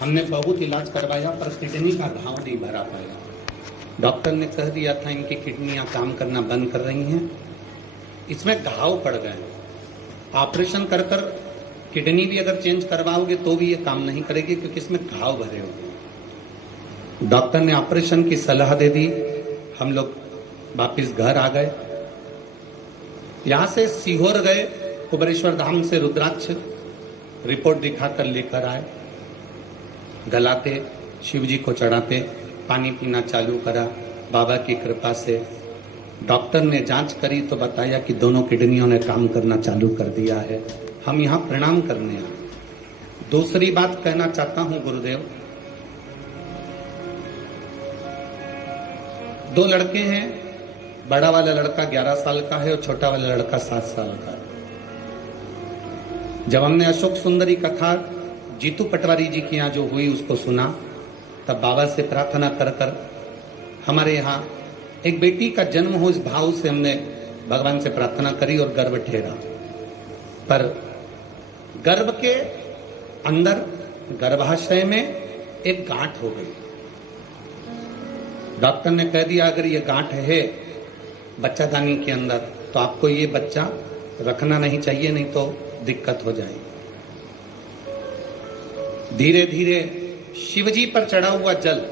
हमने बहुत इलाज करवाया पर किडनी का घाव नहीं भरा पाया। डॉक्टर ने कह दिया था इनकी किडनियां काम करना बंद कर रही हैं, इसमें घाव पड़ गए। ऑपरेशन कर कर किडनी भी अगर चेंज करवाओगे तो भी ये काम नहीं करेगी क्योंकि इसमें घाव भरे होंगे। डॉक्टर ने ऑपरेशन की सलाह दे दी। हम लोग वापिस घर आ गए। यहां से सीहोर गए, कुबेरेश्वर धाम से रुद्राक्ष रिपोर्ट दिखाकर लेकर आए। गलाते, शिव जी को चढ़ाते, पानी पीना चालू करा। बाबा की कृपा से डॉक्टर ने जांच करी तो बताया कि दोनों किडनियों ने काम करना चालू कर दिया है। हम यहाँ प्रणाम करने आए। दूसरी बात कहना चाहता हूं गुरुदेव, 2 लड़के हैं। बड़ा वाला लड़का 11 साल का है और छोटा वाला लड़का 7 साल का है। जब हमने अशोक सुंदरी कथा जीतू पटवारी जी की यहाँ जो हुई उसको सुना, तब बाबा से प्रार्थना कर कर हमारे यहाँ एक बेटी का जन्म हो, इस भाव से हमने भगवान से प्रार्थना करी और गर्भ ठहरा। पर गर्भ के अंदर गर्भाशय में एक गांठ हो गई। डॉक्टर ने कह दिया अगर ये गांठ है बच्चादानी के अंदर तो आपको ये बच्चा रखना नहीं चाहिए, नहीं तो दिक्कत हो जाएगी। धीरे धीरे शिवजी पर चढ़ा हुआ जल,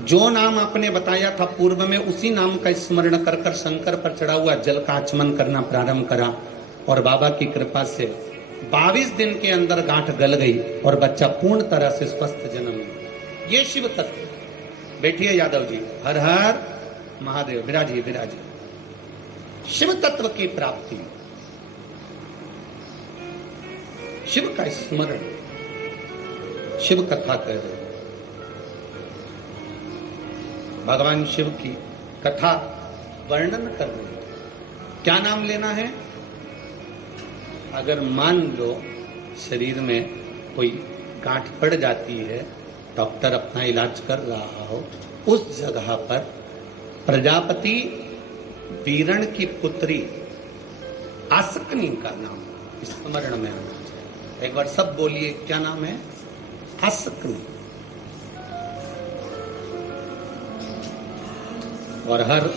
जो नाम आपने बताया था पूर्व में, उसी नाम का स्मरण कर कर शंकर पर चढ़ा हुआ जल का आचमन करना प्रारंभ करा और बाबा की कृपा से 22 दिन के अंदर गांठ गल गई और बच्चा पूर्ण तरह से स्वस्थ जन्म लिया। ये शिव तत्व। बैठिए यादव जी, हर हर महादेव। विराजिए विराजिए। शिव तत्व की प्राप्ति, शिव का स्मरण, शिव कथा कह रहे। भगवान शिव की कथा वर्णन कर रहे। क्या नाम लेना है? अगर मान लो शरीर में कोई गांठ पड़ जाती है, डॉक्टर अपना इलाज कर रहा हो, उस जगह पर प्रजापति वीरण की पुत्री आसकनी का नाम स्मरण में आना चाहिए। एक बार सब बोलिए, क्या नाम है? आसकनी। और हर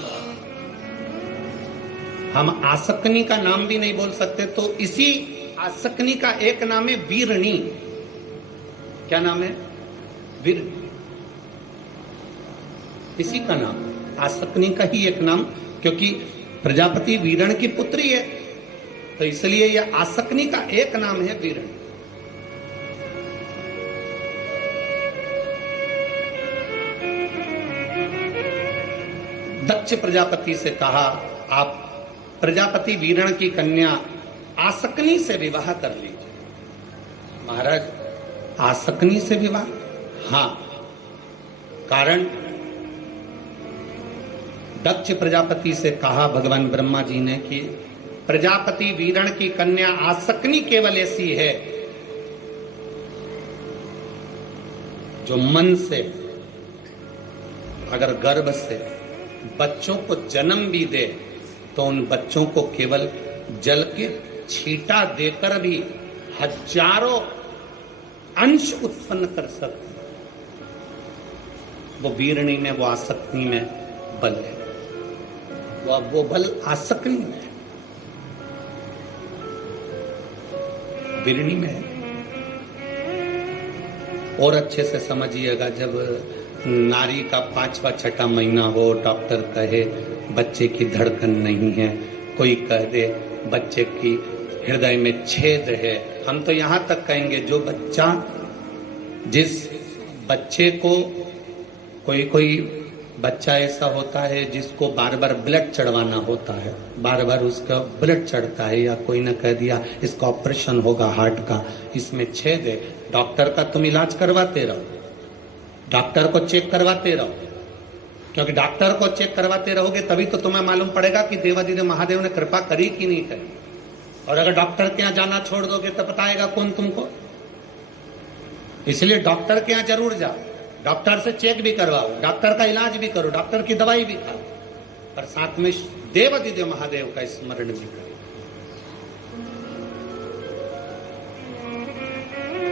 हम आसकनी का नाम भी नहीं बोल सकते तो इसी आसकनी का एक नाम है वीरणी। क्या नाम है? वीरणी। इसी का नाम आसकनी का ही एक नाम, क्योंकि प्रजापति वीरण की पुत्री है तो इसलिए यह आसकनी का एक नाम है वीरण। दक्ष प्रजापति से कहा आप प्रजापति वीरण की कन्या आसकनी से विवाह कर लीजिए। महाराज आसकनी से विवाह? हां, कारण दक्ष प्रजापति से कहा भगवान ब्रह्मा जी ने कि प्रजापति वीरण की कन्या आसकनी केवल ऐसी है जो मन से, अगर गर्भ से बच्चों को जन्म भी दे तो उन बच्चों को केवल जल के छींटा देकर भी हजारों अंश उत्पन्न कर सकते। वो वीरणी में, वो आसक्ति में बल है। वो बल आसक्ति में है, वीरणी में है। और अच्छे से समझिएगा, जब नारी का 5वां 6ठा महीना हो, डॉक्टर कहे बच्चे की धड़कन नहीं है, कोई कह दे बच्चे की हृदय में छेद है, हम तो यहां तक कहेंगे जो बच्चा, जिस बच्चे को, कोई बच्चा ऐसा होता है जिसको बार बार ब्लड चढ़वाना होता है, बार बार उसका ब्लड चढ़ता है, या कोई ने कह दिया इसका ऑपरेशन होगा हार्ट का, इसमें छेद है, डॉक्टर का तुम इलाज करवाते रहो, डॉक्टर को चेक करवाते रहो, क्योंकि डॉक्टर को चेक करवाते रहोगे तभी तो तुम्हें मालूम पड़ेगा कि देवादिदेव महादेव ने कृपा करी कि नहीं करी। और अगर डॉक्टर के यहाँ जाना छोड़ दोगे तो बताएगा कौन तुमको? इसलिए डॉक्टर के यहाँ जरूर जाओ, डॉक्टर से चेक भी करवाओ, डॉक्टर का इलाज भी करो, डॉक्टर की दवाई भी खाओ, पर साथ में देवादिदेव महादेव का स्मरण भी करो।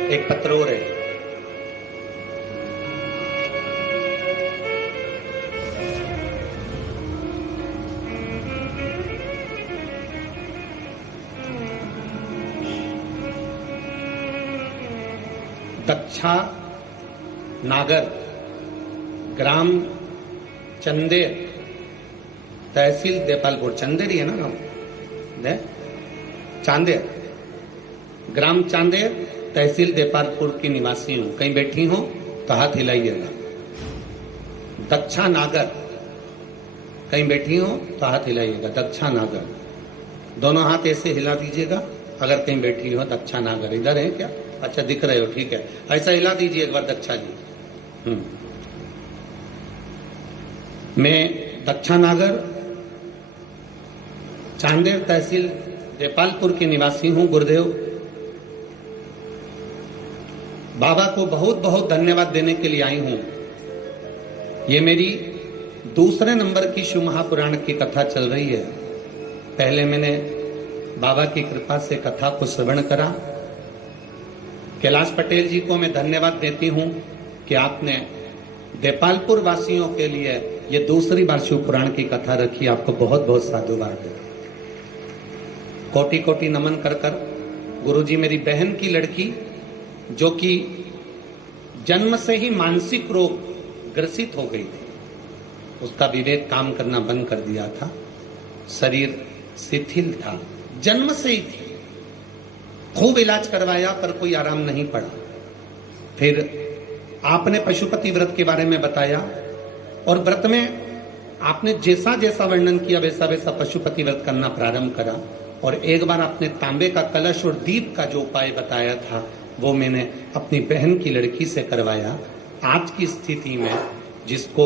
एक पत्र और है। दक्षा नागर, ग्राम चंदेर, तहसील देपालपुर। चंदेर ही है ना गाँव? चांदेर, ग्राम चांदेर, तहसील देपालपुर की निवासी हूं। कहीं बैठी हो तो हाथ हिलाइएगा। दक्षा नागर, कहीं बैठी हो तो हाथ हिलाइएगा। दक्षा नागर, दोनों हाथ ऐसे हिला दीजिएगा अगर कहीं बैठी हो। दक्षा नागर इधर है क्या? अच्छा, दिख रहे हो, ठीक है। ऐसा हिला दीजिए एक बार दक्षा जी। मैं दक्षा नागर, चांदेर, तहसील देपालपुर के निवासी हूं। गुरुदेव बाबा को बहुत बहुत धन्यवाद देने के लिए आई हूं। ये मेरी दूसरे नंबर की शिव महापुराण की कथा चल रही है। पहले मैंने बाबा की कृपा से कथा को श्रवण करा। कैलाश पटेल जी को मैं धन्यवाद देती हूं कि आपने देपालपुर वासियों के लिए ये दूसरी बार शिव पुराण की कथा रखी। आपको बहुत बहुत साधुवाद है। कोटि कोटि नमन कर कर। गुरुजी मेरी बहन की लड़की जो कि जन्म से ही मानसिक रोग ग्रसित हो गई थी, उसका विवेक काम करना बंद कर दिया था, शरीर शिथिल था, जन्म से ही थी। खूब इलाज करवाया पर कोई आराम नहीं पड़ा। फिर आपने पशुपति व्रत के बारे में बताया और व्रत में आपने जैसा जैसा वर्णन किया वैसा वैसा पशुपति व्रत करना प्रारंभ करा। और एक बार आपने तांबे का कलश और दीप का जो उपाय बताया था वो मैंने अपनी बहन की लड़की से करवाया। आज की स्थिति में जिसको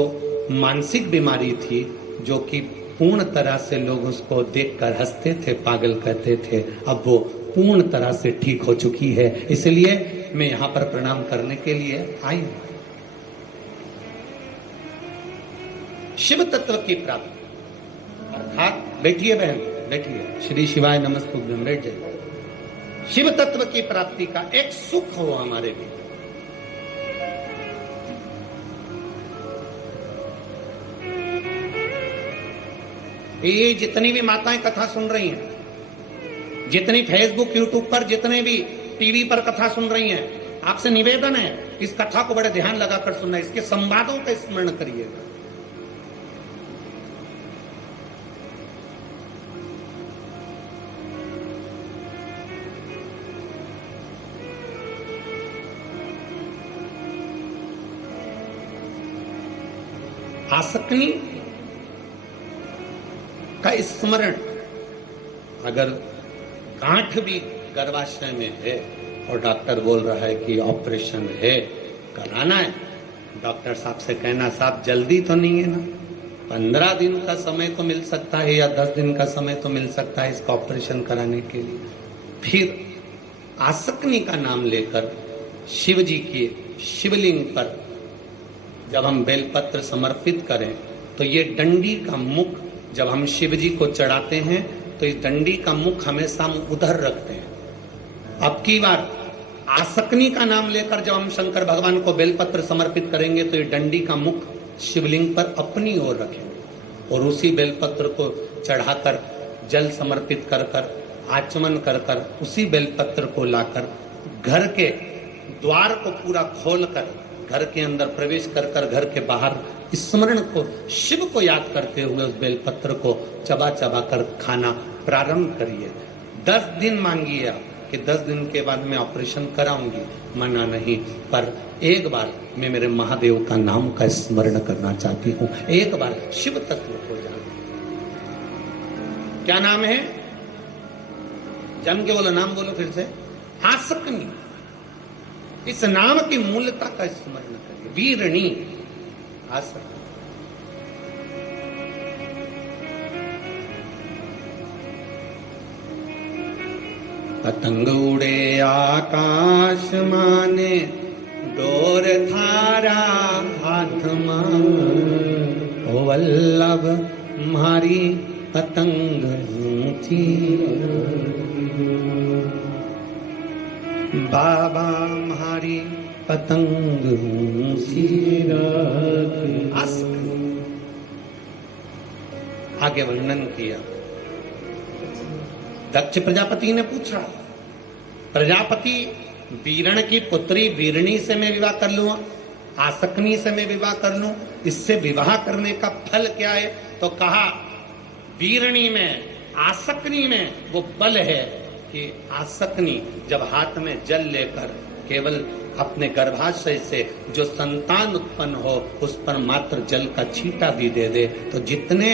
मानसिक बीमारी थी, जो कि पूर्ण तरह से लोग उसको देखकर हंसते थे, पागल कहते थे, अब वो पूर्ण तरह से ठीक हो चुकी है। इसलिए मैं यहां पर प्रणाम करने के लिए आई हूं। शिव तत्व की प्राप्ति अर्थात, बैठिए बहन, बैठिए। श्री शिवाय नमस्तुभ्यं, बैठ जाइए। शिव तत्व की प्राप्ति का एक सुख हो हमारे लिए। ये जितनी भी माताएं कथा सुन रही हैं, जितनी फेसबुक यूट्यूब पर, जितने भी टीवी पर कथा सुन रही हैं, आपसे निवेदन है इस कथा को बड़े ध्यान लगाकर सुनना, इसके संवादों का स्मरण करिएगा। आसक्ति का स्मरण, अगर गांठ भी गर्भाशय में है और डॉक्टर बोल रहा है कि ऑपरेशन है, कराना है, डॉक्टर साहब से कहना साहब जल्दी तो नहीं है ना, 15 दिन का समय तो मिल सकता है या 10 दिन का समय तो मिल सकता है इसका ऑपरेशन कराने के लिए। फिर आसक्ति का नाम लेकर शिव जी के शिवलिंग पर जब हम बेलपत्र समर्पित करें तो ये डंडी का मुख जब हम शिव जी को चढ़ाते हैं तो इस डंडी का मुख हमेशा हम उधर रखते हैं। अब की बार आसक्ति का नाम लेकर जब हम शंकर भगवान को बेलपत्र समर्पित करेंगे तो ये डंडी का मुख शिवलिंग पर अपनी ओर रखेंगे और उसी बेलपत्र को चढ़ाकर जल समर्पित कर कर आचमन कर कर उसी बेलपत्र को लाकर घर के द्वार को पूरा खोलकर घर के अंदर प्रवेश कर कर घर के बाहर स्मरण को, शिव को याद करते हुए उस बेलपत्र को चबा चबा कर खाना प्रारंभ करिए। 10 दिन मांगिए आप कि 10 दिन के बाद मैं ऑपरेशन कराऊंगी, मना नहीं, पर एक बार मैं मेरे महादेव का नाम का स्मरण करना चाहती हूँ, एक बार शिव तत्व को जान। क्या नाम है? जम के बोलो, नाम बोलो फिर से। आसक्ति। इस नाम की मूलता का स्मरण करिए। वीरणी आसक्ति। पतंग उड़े आकाश माने, डोर थारा हाथ मान, ओ वल्लभ मारी पतंग ऊंची। बाबा हमारी पतंग ऊंची आसक। आगे वर्णन किया। दक्ष प्रजापति ने पूछा, प्रजापति वीरण की पुत्री वीरणी से मैं विवाह कर लूं, आसकनी से मैं विवाह कर लूं, इससे विवाह करने का फल क्या है? तो कहा वीरणी में, आसकनी में वो बल है कि आसकनी जब हाथ में जल लेकर केवल अपने गर्भाशय से जो संतान उत्पन्न हो उस पर मात्र जल का छींटा भी दे दे तो जितने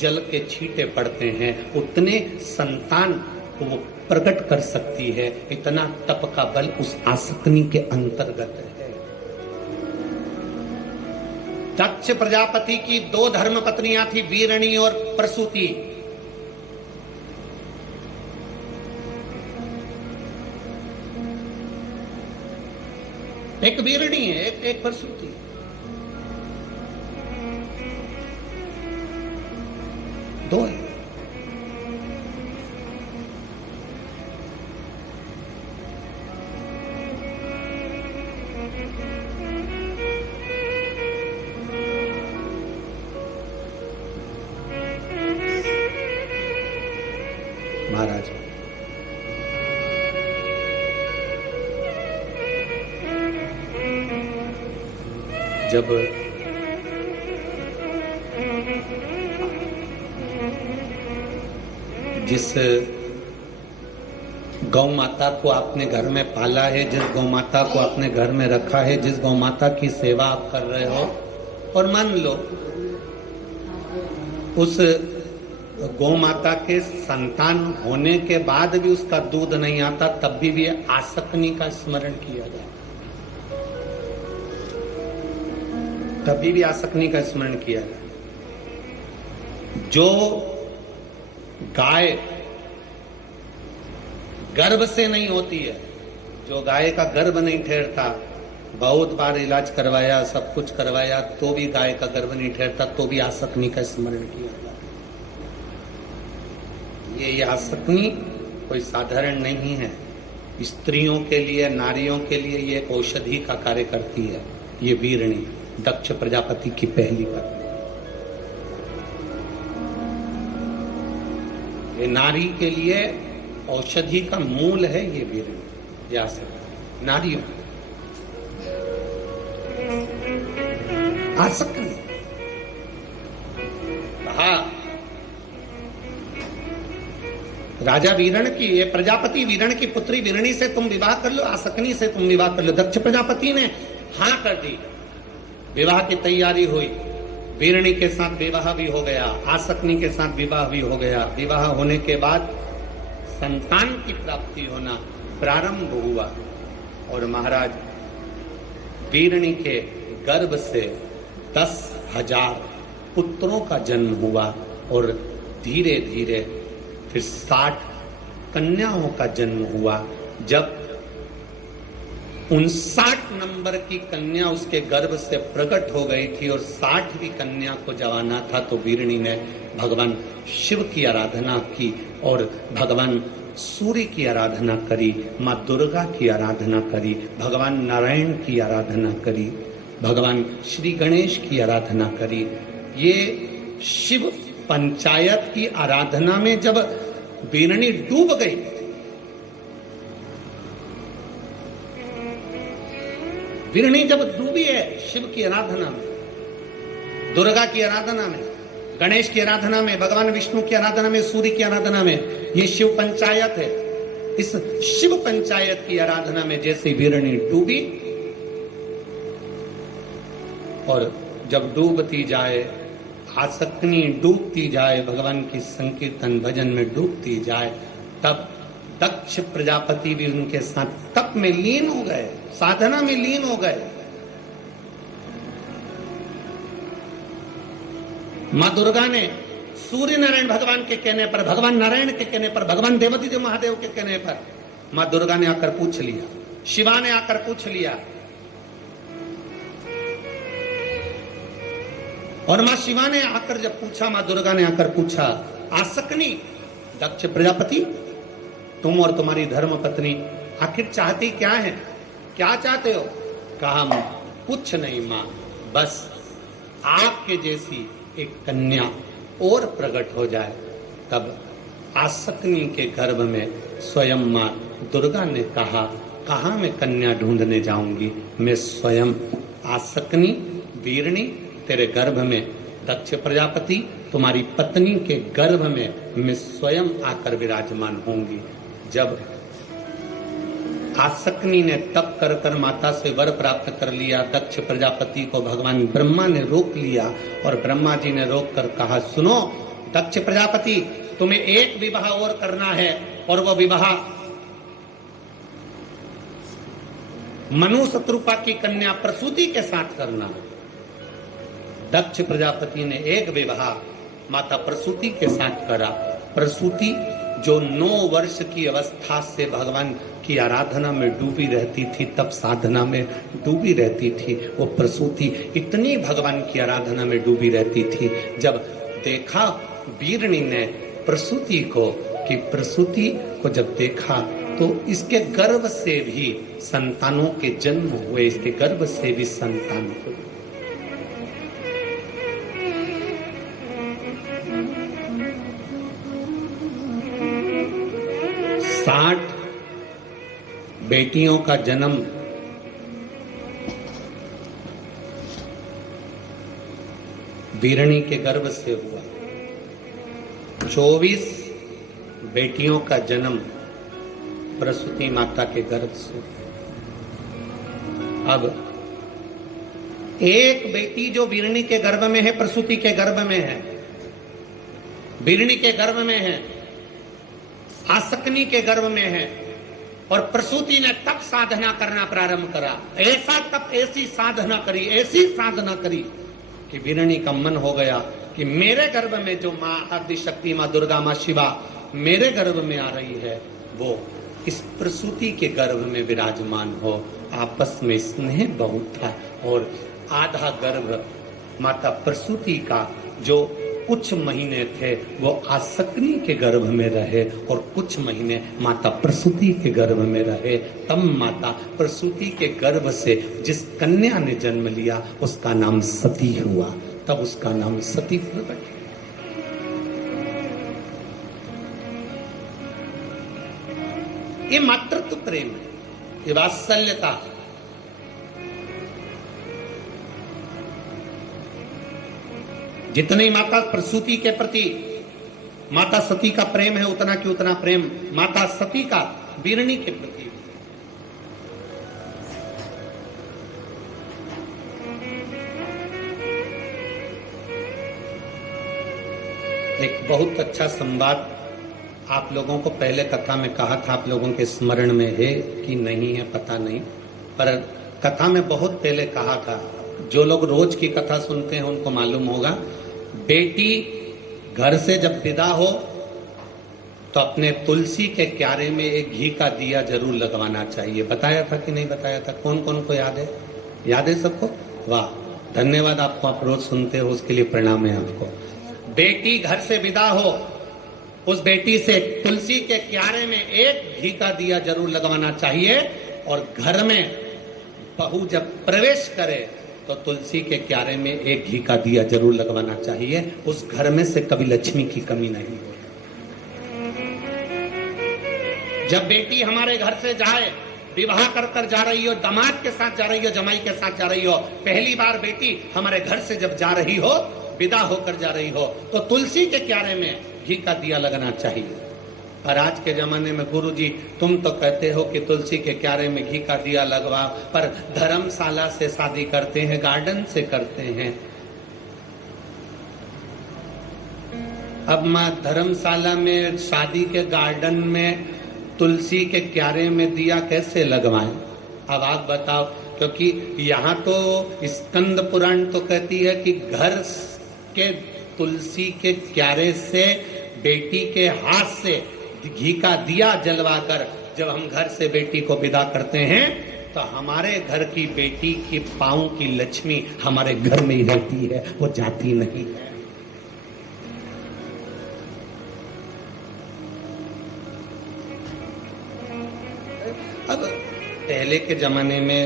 जल के छींटे पड़ते हैं उतने संतान को वो प्रकट कर सकती है। इतना तप का बल उस आसकनी के अंतर्गत है। दक्ष प्रजापति की 2 धर्म पत्नियां थी, वीरणी और प्रसूति। एक वीरणी है, एक प्रसूति। दो है। महाराज जब जिस गौ माता को आपने घर में पाला है, जिस गौ माता को आपने घर में रखा है, जिस गौ माता की सेवा आप कर रहे हो, और मान लो उस गौ माता के संतान होने के बाद भी उसका दूध नहीं आता, तब भी आसकनी का स्मरण किया जाए, तभी भी आसकनी का स्मरण किया जाए। जो गाय गर्भ से नहीं होती है, जो गाय का गर्भ नहीं ठहरता, बहुत बार इलाज करवाया, सब कुछ करवाया, तो भी गाय का गर्भ नहीं ठहरता, तो भी आसकनी का स्मरण किया जाए। ये आसकनी कोई साधारण नहीं है। स्त्रियों के लिए, नारियों के लिए ये एक औषधि का कार्य करती है। ये वीरणी दक्ष प्रजापति की पहली पत्नी। ये नारी के लिए औषधि का मूल है। ये वीरणी, ये आसक्ति नारियों आसक्ति। कहा राजा वीरण की, ये प्रजापति वीरण की पुत्री वीरणी से तुम विवाह कर लो, आसकनी से तुम विवाह कर लो। दक्ष प्रजापति ने हाँ कर दी। विवाह की तैयारी हुई, वीरणी के साथ विवाह भी हो गया, आसकनी के साथ विवाह भी हो गया। विवाह होने के बाद संतान की प्राप्ति होना प्रारंभ हुआ और महाराज वीरणी के गर्भ से 10,000 पुत्रों का जन्म हुआ और धीरे धीरे फिर 60 कन्याओं का जन्म हुआ। जब 59 नंबर की कन्या उसके गर्भ से प्रकट हो गई थी और 60वीं कन्या को जवाना था, तो वीरणी ने भगवान शिव की आराधना की और भगवान सूर्य की आराधना करी, माँ दुर्गा की आराधना करी, भगवान नारायण की आराधना करी, भगवान श्री गणेश की आराधना करी। ये शिव पंचायत की आराधना में जब वीरणी डूब गई, वीरणी जब डूबी है शिव की आराधना में, दुर्गा की आराधना में, गणेश की आराधना में, भगवान विष्णु की आराधना में, सूर्य की आराधना में, ये शिव पंचायत है। इस शिव पंचायत की आराधना में जैसे वीरणी डूबी और जब डूबती जाए, आसक्ति डूबती जाए, भगवान की संकीर्तन भजन में डूबती जाए, तब दक्ष प्रजापति भी उनके साथ तप में लीन हो गए, साधना में लीन हो गए। मां दुर्गा ने सूर्य नारायण भगवान के कहने पर, भगवान नारायण के कहने पर, भगवान देवादिदेव महादेव के कहने पर मां दुर्गा ने आकर पूछ लिया, शिवा ने आकर पूछ लिया। और मां शिवा ने आकर जब पूछा, मां दुर्गा ने आकर पूछा, आसक्ति दक्ष प्रजापति, तुम और तुम्हारी धर्म पत्नी आखिर चाहती क्या है, क्या चाहते हो? कहा कुछ नहीं मां, बस आपके जैसी एक कन्या और प्रकट हो जाए। तब आसक्नी के गर्भ में स्वयं मां दुर्गा ने कहा, कहाँ मैं कन्या ढूंढने जाऊंगी, मैं स्वयं आसक्नी वीरणी तेरे गर्भ में, दक्ष प्रजापति तुम्हारी पत्नी के गर्भ में मैं स्वयं आकर विराजमान होंगी। जब आसक्नी ने तप कर कर माता से वर प्राप्त कर लिया, दक्ष प्रजापति को भगवान ब्रह्मा ने रोक लिया और ब्रह्मा जी ने रोक कर कहा, सुनो दक्ष प्रजापति, तुम्हें एक विवाह और करना है और वह विवाह मनु शत्रुपा की कन्या प्रसूति के साथ करना है। दक्ष प्रजापति ने एक विवाह माता प्रसूति के साथ करा। प्रसूति जो 9 वर्ष की अवस्था से भगवान की आराधना में डूबी रहती थी, तब साधना में डूबी रहती थी, वो प्रसूति इतनी भगवान की आराधना में डूबी रहती थी। जब देखा वीरणी ने प्रसूति को, कि प्रसूति को जब देखा तो इसके गर्भ से भी संतानों के जन्म हुए, इसके गर्भ से भी संतान हुए। साठ बेटियों का जन्म वीरणी के गर्भ से हुआ। 24 बेटियों का जन्म प्रसूति माता के गर्भ से। अब एक बेटी जो वीरणी के गर्भ में है, प्रसूति के गर्भ में है, वीरणी के गर्भ में है, आसक्नी के गर्भ में है, और प्रसूति ने तप साधना करना प्रारंभ करा। ऐसा तप, ऐसी साधना करी, ऐसी साधना करी कि वीरणी का मन हो गया कि मेरे गर्भ में जो माँ आदिशक्ति, माँ दुर्गा, माँ शिवा मेरे गर्भ में आ रही है, वो इस प्रसूति के गर्भ में विराजमान हो। आपस में स्नेह बहुत था और आधा गर्भ माता प्रसूति का जो कुछ महीने थे वो आसक्नी के गर्भ में रहे और कुछ महीने माता प्रसूति के गर्भ में रहे। तब माता प्रसूति के गर्भ से जिस कन्या ने जन्म लिया उसका नाम सती हुआ, तब उसका नाम सती प्रकट। ये मातृत्व प्रेम है, ये वात्सल्यता है। जितनी माता प्रसूति के प्रति माता सती का प्रेम है, उतना कि उतना प्रेम माता सती का वीरणी के प्रति। एक बहुत अच्छा संवाद आप लोगों को पहले कथा में कहा था, आप लोगों के स्मरण में है कि नहीं है पता नहीं, पर कथा में बहुत पहले कहा था। जो लोग रोज की कथा सुनते हैं उनको मालूम होगा, बेटी घर से जब विदा हो तो अपने तुलसी के क्यारे में एक घी का दिया जरूर लगवाना चाहिए। बताया था कि नहीं बताया था? कौन कौन को याद है? याद है सबको? वाह, धन्यवाद आपको, आप रोज सुनते हो उसके लिए प्रणाम है आपको। बेटी घर से विदा हो, उस बेटी से तुलसी के क्यारे में एक घी का दिया जरूर लगवाना चाहिए, और घर में बहू जब प्रवेश करे तो तुलसी के क्यारे में एक घी का दिया जरूर लगवाना चाहिए। उस घर में से कभी लक्ष्मी की कमी नहीं हो। जब बेटी हमारे घर से जाए, विवाह कर कर जा रही हो, दामाद के साथ जा रही हो, जमाई के साथ जा रही हो, पहली बार बेटी हमारे घर से जब जा रही हो, विदा होकर जा रही हो, तो तुलसी के क्यारे में घी का दिया लगना चाहिए। और आज के जमाने में गुरुजी तुम तो कहते हो कि तुलसी के क्यारे में घी का दिया लगवा, पर धर्मशाला से शादी करते हैं, गार्डन से करते हैं। अब मां धर्मशाला में, शादी के गार्डन में तुलसी के क्यारे में दिया कैसे लगवाएं? अब आप बताओ, क्योंकि यहाँ तो स्कंद पुराण तो कहती है कि घर के तुलसी के क्यारे से, बेटी के हाथ से घी का दिया जलवाकर जब हम घर से बेटी को विदा करते हैं तो हमारे घर की बेटी की पांव की लक्ष्मी हमारे घर में ही रहती है, वो जाती नहीं है। पहले के जमाने में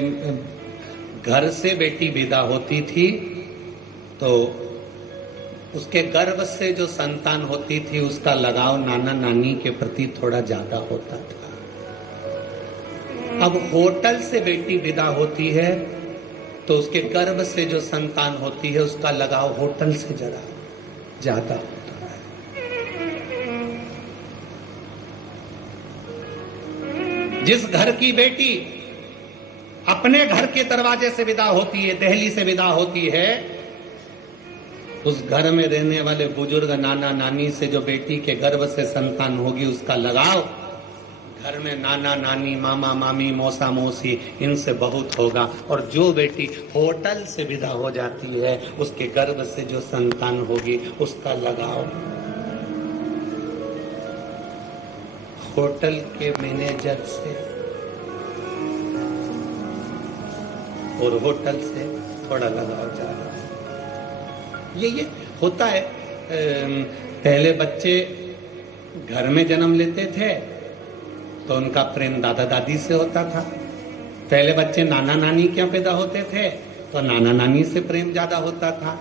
घर से बेटी विदा होती थी तो उसके गर्भ से जो संतान होती थी उसका लगाव नाना नानी के प्रति थोड़ा ज्यादा होता था। अब होटल से बेटी विदा होती है तो उसके गर्भ से जो संतान होती है उसका लगाव होटल से जरा ज्यादा होता है। जिस घर की बेटी अपने घर के दरवाजे से विदा होती है, दहली से विदा होती है, उस घर में रहने वाले बुजुर्ग नाना नानी से जो बेटी के गर्भ से संतान होगी उसका लगाव घर में नाना नानी मामा मामी मौसा मौसी इनसे बहुत होगा। और जो बेटी होटल से विदा हो जाती है उसके गर्भ से जो संतान होगी उसका लगाव होटल के मैनेजर से और होटल से थोड़ा लगाव ज्यादा। ये होता है। पहले बच्चे घर में जन्म लेते थे तो उनका प्रेम दादा दादी से होता था। पहले बच्चे नाना नानी क्या पैदा होते थे तो नाना नानी से प्रेम ज्यादा होता था।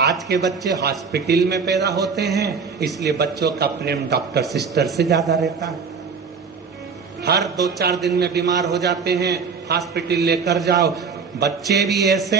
आज के बच्चे हॉस्पिटल में पैदा होते हैं इसलिए बच्चों का प्रेम डॉक्टर सिस्टर से ज्यादा रहता है। हर 2-4 दिन में बीमार हो जाते हैं, हॉस्पिटल लेकर जाओ। बच्चे भी ऐसे